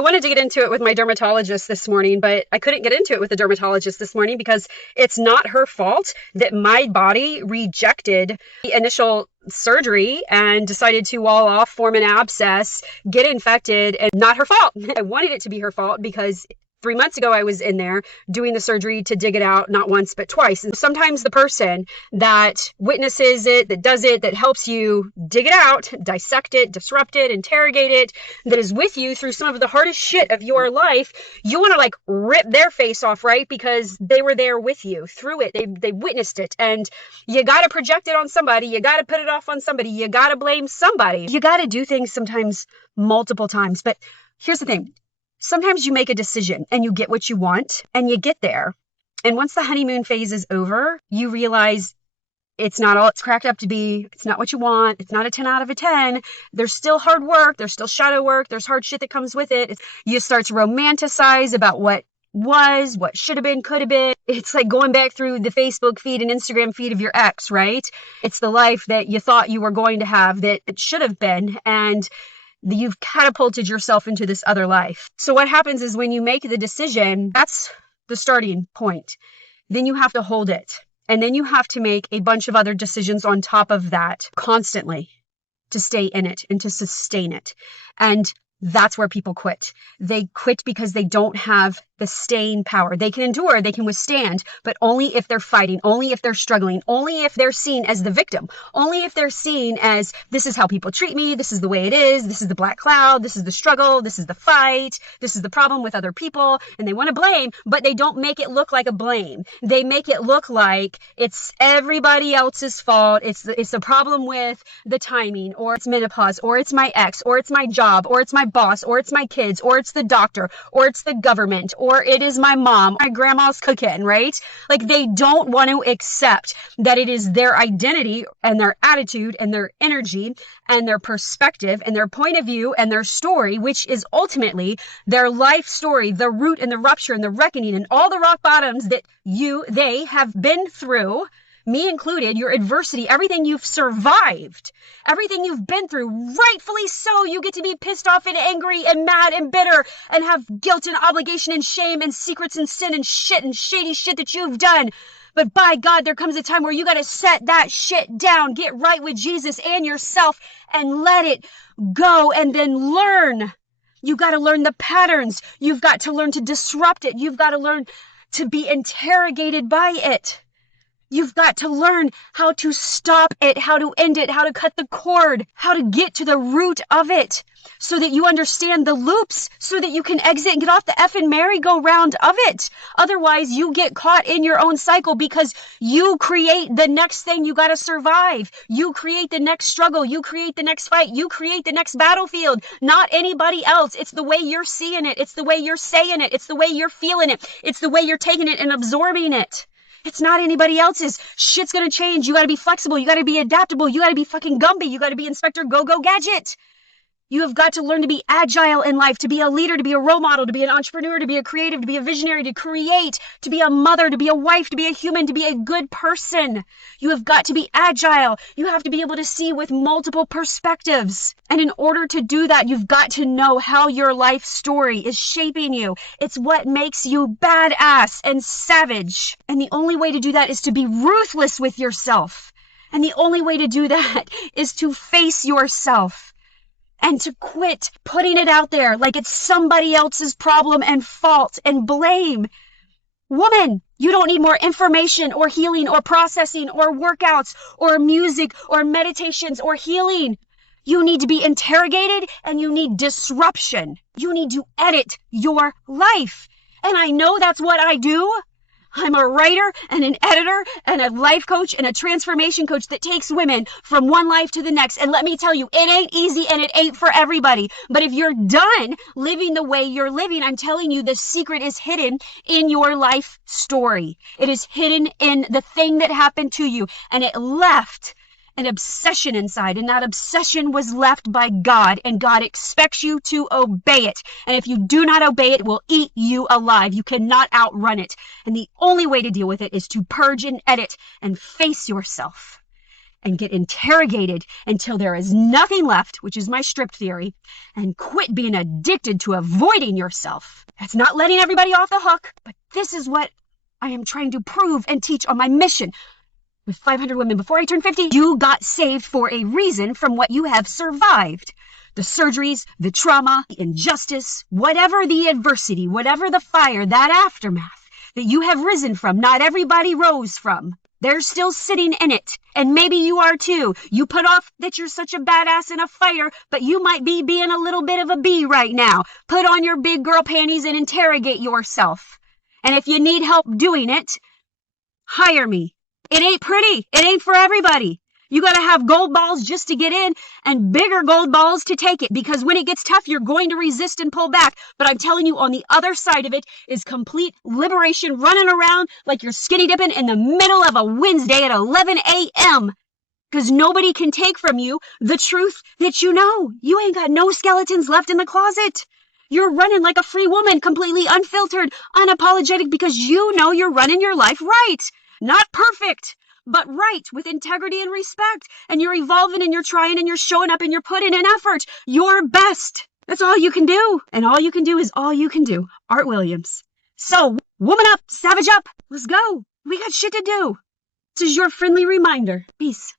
I wanted to get into it with my dermatologist this morning, but I couldn't get into it with the dermatologist this morning because it's not her fault that my body rejected the initial surgery and decided to wall off, form an abscess, get infected, and not her fault. I wanted it to be her fault because 3 months ago, I was in there doing the surgery to dig it out, not once, but twice. And sometimes the person that witnesses it, that does it, that helps you dig it out, dissect it, disrupt it, interrogate it, that is with you through some of the hardest shit of your life, you want to like rip their face off, right? Because they were there with you through it. They witnessed it. And you got to project it on somebody. You got to put it off on somebody. You got to blame somebody. You got to do things sometimes multiple times. But here's the thing. Sometimes you make a decision and you get what you want and you get there. And once the honeymoon phase is over, you realize it's not all it's cracked up to be. It's not what you want. It's not a 10 out of a 10. There's still hard work. There's still shadow work. There's hard shit that comes with it. You start to romanticize about what was, what should have been, could have been. It's like going back through the Facebook feed and Instagram feed of your ex, right? It's the life that you thought you were going to have that it should have been. And you've catapulted yourself into this other life. So what happens is when you make the decision, that's the starting point. Then you have to hold it. And then you have to make a bunch of other decisions on top of that constantly to stay in it and to sustain it. And that's where people quit. They quit because they don't have the staying power. They can endure, they can withstand, but only if they're fighting, only if they're struggling, only if they're seen as the victim, only if they're seen as this is how people treat me, this is the way it is, this is the black cloud, this is the struggle, this is the fight, this is the problem with other people, and they want to blame, but they don't make it look like a blame. They make it look like it's everybody else's fault. It's the problem with the timing, or it's menopause, or it's my ex, or it's my job, or it's my boss, or it's my kids, or it's the doctor, or it's the government, or it is my mom, my grandma's cooking, right? Like they don't want to accept that it is their identity and their attitude and their energy and their perspective and their point of view and their story, which is ultimately their life story, the root and the rupture and the reckoning and all the rock bottoms that they have been through, me included, your adversity, everything you've survived, everything you've been through, rightfully so. You get to be pissed off and angry and mad and bitter and have guilt and obligation and shame and secrets and sin and shit and shady shit that you've done. But by God, there comes a time where you got to set that shit down, get right with Jesus and yourself and let it go and then learn. You got to learn the patterns. You've got to learn to disrupt it. You've got to learn to be interrogated by it. You've got to learn how to stop it, how to end it, how to cut the cord, how to get to the root of it so that you understand the loops, so that you can exit and get off the effing merry-go-round of it. Otherwise, you get caught in your own cycle because you create the next thing you got to survive. You create the next struggle. You create the next fight. You create the next battlefield, not anybody else. It's the way you're seeing it. It's the way you're saying it. It's the way you're feeling it. It's the way you're taking it and absorbing it. It's not anybody else's. Shit's going to change. You got to be flexible. You got to be adaptable. You got to be fucking Gumby. You got to be Inspector Go-Go Gadget. You have got to learn to be agile in life, to be a leader, to be a role model, to be an entrepreneur, to be a creative, to be a visionary, to create, to be a mother, to be a wife, to be a human, to be a good person. You have got to be agile. You have to be able to see with multiple perspectives. And in order to do that, you've got to know how your life story is shaping you. It's what makes you badass and savage. And the only way to do that is to be ruthless with yourself. And the only way to do that is to face yourself. And to quit putting it out there like it's somebody else's problem and fault and blame. Woman, you don't need more information or healing or processing or workouts or music or meditations or healing. You need to be interrogated and you need disruption. You need to edit your life. And I know that's what I do. I'm a writer and an editor and a life coach and a transformation coach that takes women from one life to the next. And let me tell you, it ain't easy and it ain't for everybody. But if you're done living the way you're living, I'm telling you, the secret is hidden in your life story. It is hidden in the thing that happened to you. And it left an obsession inside, and that obsession was left by God, and God expects you to obey it. And if you do not obey it, it will eat you alive. You cannot outrun it. And the only way to deal with it is to purge and edit and face yourself and get interrogated until there is nothing left, which is my stripped theory, and quit being addicted to avoiding yourself. That's not letting everybody off the hook, but this is what I am trying to prove and teach on my mission. With 500 women before I turned 50, you got saved for a reason from what you have survived. The surgeries, the trauma, the injustice, whatever the adversity, whatever the fire, that aftermath that you have risen from, not everybody rose from. They're still sitting in it. And maybe you are too. You put off that you're such a badass in a fighter, but you might be being a little bit of a bee right now. Put on your big girl panties and interrogate yourself. And if you need help doing it, hire me. It ain't pretty. It ain't for everybody. You got to have gold balls just to get in and bigger gold balls to take it, because when it gets tough, you're going to resist and pull back. But I'm telling you, on the other side of it is complete liberation, running around like you're skinny dipping in the middle of a Wednesday at 11 a.m. because nobody can take from you the truth that you know. You ain't got no skeletons left in the closet. You're running like a free woman, completely unfiltered, unapologetic, because you know you're running your life right. Not perfect, but right, with integrity and respect. And you're evolving and you're trying and you're showing up and you're putting in effort. Your best. That's all you can do. And all you can do is all you can do. Art Williams. So, woman up, savage up. Let's go. We got shit to do. This is your friendly reminder. Peace.